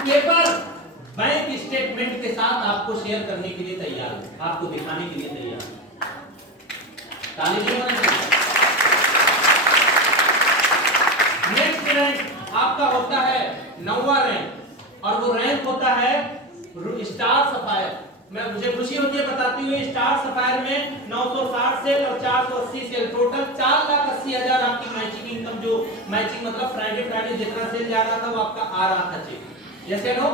Paper bank statement के साथ आपको शेयर करने के लिए तैयार है, आपको दिखाने के लिए तैयार है। ताली नहीं होना चाहिए। नेक्स्ट रैंक आपका होता है 9वां रैंक और वो रैंक होता है स्टार सफायर। मुझे खुशी होती है बताती हुई स्टार सफायर में 960 सेल और 480 सेल, टोटल 4,80,000 आपकी मैचिंग इनकम, जो मैचिंग मतलब फ्राइडे जितना सेल जा रहा था वो आपका आ रहा था चेक, यस नो।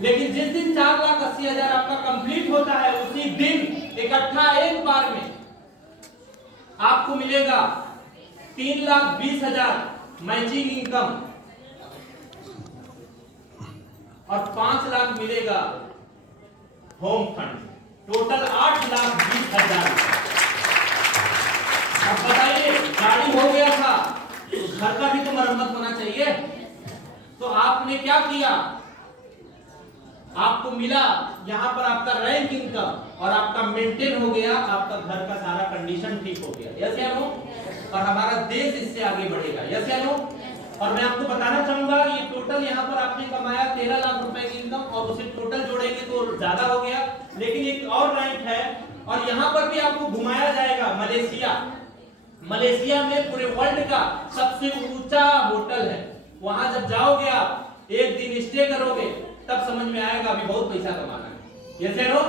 लेकिन जिस दिन 4,80,000 आपका कंप्लीट होता है उसी दिन इकट्ठा एक बार में आपको मिलेगा 3,20,000 मैचिंग इनकम और 5 लाख मिलेगा होम फंड, टोटल 8,20,000। अब बताइए, गाड़ी हो गया था तो घर का भी तो मरम्मत होना चाहिए, तो आपने क्या किया, आपको मिला यहां पर आपका रैंक इनकम और आपका मेंटेन हो गया, आपका घर का सारा कंडीशन ठीक हो गया, यस या नो। और हमारा देश इससे आगे बढ़ेगा, यस या नो। और मैं आपको बताना चाहूंगा ये टोटल यहाँ पर आपने कमाया 13 लाख रुपए की इनकम और उसे टोटल जोड़ेंगे तो ज्यादा हो गया। लेकिन एक और रैंक है और यहाँ पर भी आपको घुमाया जाएगा मलेशिया में पूरे वर्ल्ड का सबसे ऊंचा होटल है। वहां जब जाओगे आप एक दिन स्टे करोगे तब समझ में आएगा अभी बहुत पैसा कमाना है, यस नो।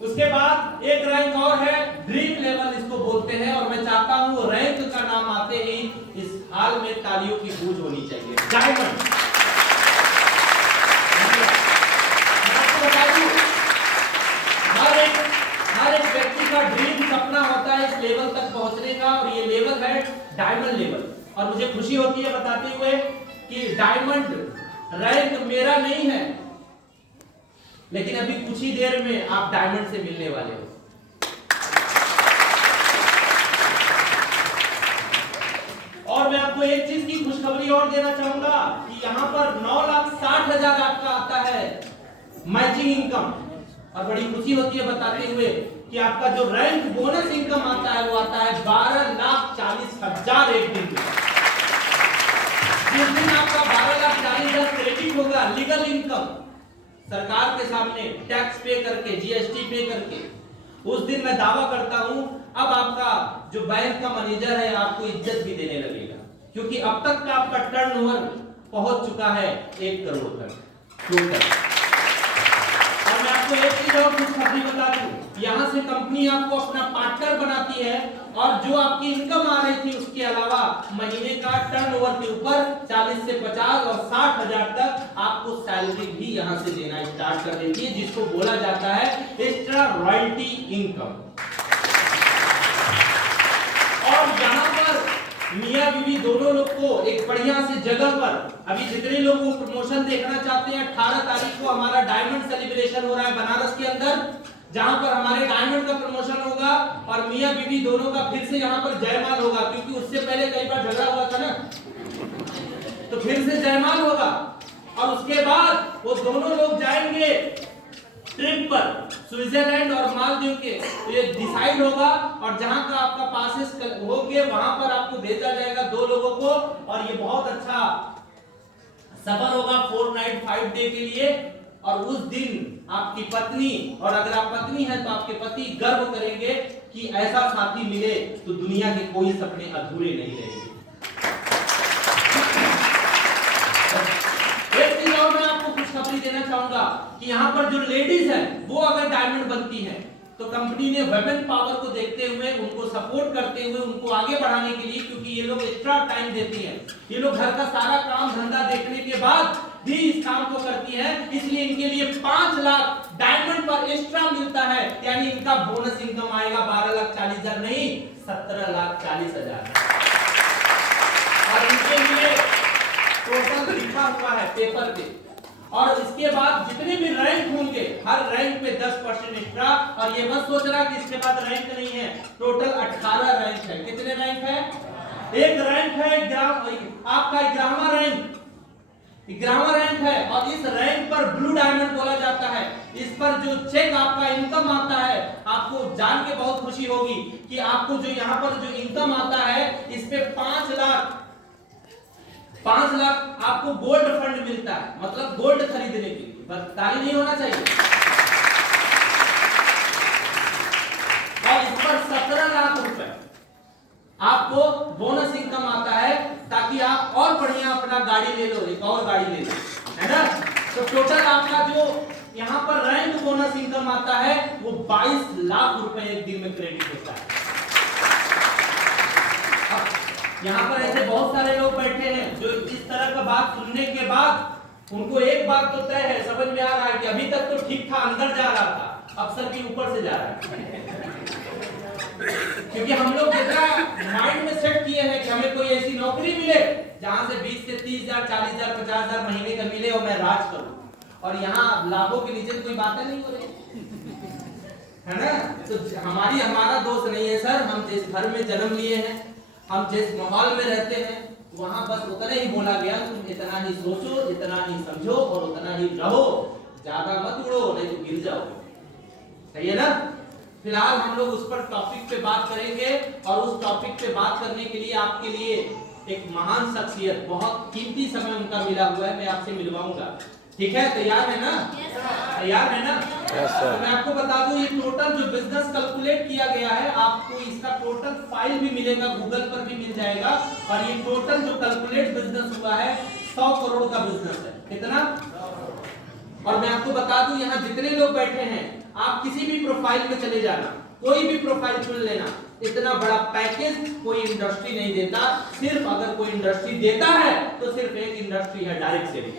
उसके बाद एक रैंक और है ड्रीम लेवल इसको बोलते हैं और मैं चाहता हूं रैंक का नाम आते ही इस हाल में तालियों की गूंज होनी चाहिए, डायमंड। हर एक व्यक्ति का ड्रीम सपना होता है इस लेवल तक पहुंचने का और ये लेवल है डायमंड लेवल। और मुझे खुशी होती है बताते हुए कि डायमंड रैंक मेरा नहीं है, लेकिन अभी कुछ ही देर में आप डायमंड से मिलने वाले हो। और मैं आपको एक चीज की खुशखबरी और देना चाहूंगा कि यहाँ पर 9,60,000 आपका आता है मैचिंग इनकम और बड़ी खुशी होती है बताते हुए कि आपका जो रैंक बोनस इनकम आता है वो आता है 12,40,000 एक दिन में। जिस दिन आपका 12,40,000 क्रेडिट होगा लीगल इनकम सरकार के सामने टैक्स पे करके जीएसटी पे करके, उस दिन मैं दावा करता हूं अब आपका जो बैंक का मैनेजर है आपको इज्जत भी देने लगेगा, क्योंकि अब तक का आपका टर्नओवर पहुंच चुका है 1 करोड़ तक टोटल। और मैं आपको एक चीज और खुशखबरी बता दूं, यहां से कंपनी आपको अपना पार्टनर बनाती है और जो आपकी इनकम आ रही थी उसके अलावा महीने का टर्नओवर के ऊपर 40 से 50 और 60,000 तक आपको सैलरी भी यहां से देना स्टार्ट कर देती है, जिसको बोला जाता है एक्स्ट्रा रॉयल्टी इनकम। और यहां पर मियां बीवी दोनों लोग को एक बढ़िया से जगह पर, अभी जितने लोग वो प्रमोशन देखना चाहते हैं 18 तारीख को हमारा डायमंड सेलिब्रेशन हो रहा है बनारस के अंदर, जहां पर हमारे डायमंड का प्रमोशन होगा और मियां बीवी दोनों का फिर से यहां पर जयमाल होगा, क्योंकि उससे पहले कई बार झगड़ा हुआ था ना, तो फिर से जयमाल होगा। और उसके बाद वो दोनों लोग जाएंगे ट्रिप पर स्विट्जरलैंड और मालदीव के, तो ये डिसाइड होगा और जहां का आपका पासेस होंगे वहां पर आपको भेजा जाएगा 2 लोगों को और ये बहुत अच्छा सफर होगा 4 नाइट 5 डे के लिए। और उस दिन आपकी पत्नी, और अगर आप पत्नी है तो आपके पति गर्व करेंगे कि ऐसा साथी मिले तो दुनिया के कोई सपने अधूरे नहीं रहेंगे। एक चीज और मैं आपको खुशखबरी देना चाहूंगा कि यहाँ पर जो लेडीज है वो अगर डायमंड बनती है तो कंपनी ने वुमेन पावर को देखते हुए उनको सपोर्ट करते हुए उनको आगे बढ़ाने के लिए, क्योंकि ये लोग एक्स्ट्रा टाइम देती हैं, ये लोग घर का सारा काम धंधा देखने के बाद भी इस काम को करती है, इसलिए इनके लिए 5 लाख डायमंड पर एक्स्ट्रा मिलता है, यानी इनका बोनस इनकम आएगा 12,40,000 नहीं 17,40,000। और इनके लिए टोटल लिखा हुआ है पेपर पे। और इसके बाद जितने भी रैंक होंगे हर रैंक पे 10% एक्स्ट्रा। और ये मत सोच रहा कि इसके बाद रैंक नहीं है, टोटल 18 रैंक है। कितने रैंक है? एक रैंक है आपका 11वां रैंक, 11वां रैंक है और इस रैंक पर ब्लू डायमंड बोला जाता है। इस पर जो चेक आपका इनकम आता है, आपको जान के बहुत खुशी होगी कि आपको जो यहाँ पर जो इनकम आता है इस पे 5 लाख 5 लाख आपको गोल्ड फंड मिलता है, मतलब गोल्ड खरीदने के लिए, बस ताली नहीं होना चाहिए। और इस पर 17 लाख रुपए आपको बोनस इनकम आता है, ताकि आप और बढ़िया अपना गाड़ी ले लो, एक और गाड़ी ले लो, है ना। तो टोटल आपका जो यहाँ पर रैंक बोनस इनकम आता है वो 22 लाख रुपए एक दिन में क्रेडिट होता है। यहाँ पर ऐसे बहुत सारे लोग बैठे हैं जो इस तरह का बात सुनने के बाद उनको एक बात तो तय है, समझ में आ रहा है कि अभी तक तो ठीक था, अंदर जा रहा था, अफसर की ऊपर से जा रहा है। क्योंकि हम लोग जितना माइंड में सेट किए हैं कि हमें कोई ऐसी नौकरी मिले जहां से 20 से 30,000, 40,000, 50,000 महीने का मिले और मैं राज करूं, और यहाँ लाभों के नीचे कोई बातें नहीं हो रही, है ना। तो हमारा दोष नहीं है सर, हम जिस घर में जन्म लिए हैं, हम जिस माहौल में रहते हैं, वहां बस उतना ही बोला गया, तुम इतना ही सोचो, इतना ही समझो और उतना ही रहो, ज्यादा मत उड़ो नहीं तो गिर जाओगे, सही है ना। फिलहाल हम लोग उस पर टॉपिक पे बात करेंगे, और उस टॉपिक पे बात करने के लिए आपके लिए एक महान शख्सियत, बहुत कीमती समय उनका मिला हुआ है, मैं आपसे मिलवाऊंगा, ठीक है। तैयार है ना? तैयार है ना? तो मैं आपको बता दूं, ये टोटल जो बिजनेस कैलकुलेट किया गया है, आपको इसका टोटल फाइल भी मिलेगा, गूगल पर भी मिल जाएगा, और ये टोटल जो कैलकुलेट बिजनेस हुआ है 100 करोड़ का बिजनेस है। कितना? और मैं आपको बता दूं, यहाँ जितने लोग बैठे हैं, आप किसी भी प्रोफाइल में चले जाना, कोई भी प्रोफाइल चुन लेना, इतना बड़ा पैकेज कोई इंडस्ट्री नहीं देता। सिर्फ अगर कोई इंडस्ट्री देता है तो सिर्फ एक इंडस्ट्री है, डायरेक्ट सेलिंग।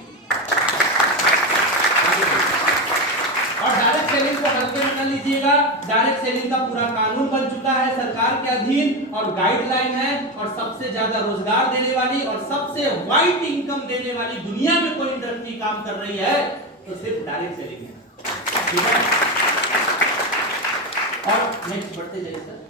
और डायरेक्ट सेलिंग को हल्के में न लीजिएगा, डायरेक्ट सेलिंग का पूरा कानून बन चुका है सरकार के अधीन, और गाइडलाइन है, और सबसे ज्यादा रोजगार देने वाली और सबसे वाइड इनकम देने वाली दुनिया में कोई इंडस्ट्री काम कर रही है तो सिर्फ डायरेक्ट सेलिंग है, ठीक है। और नेक्स्ट बढ़ते जाइए सर।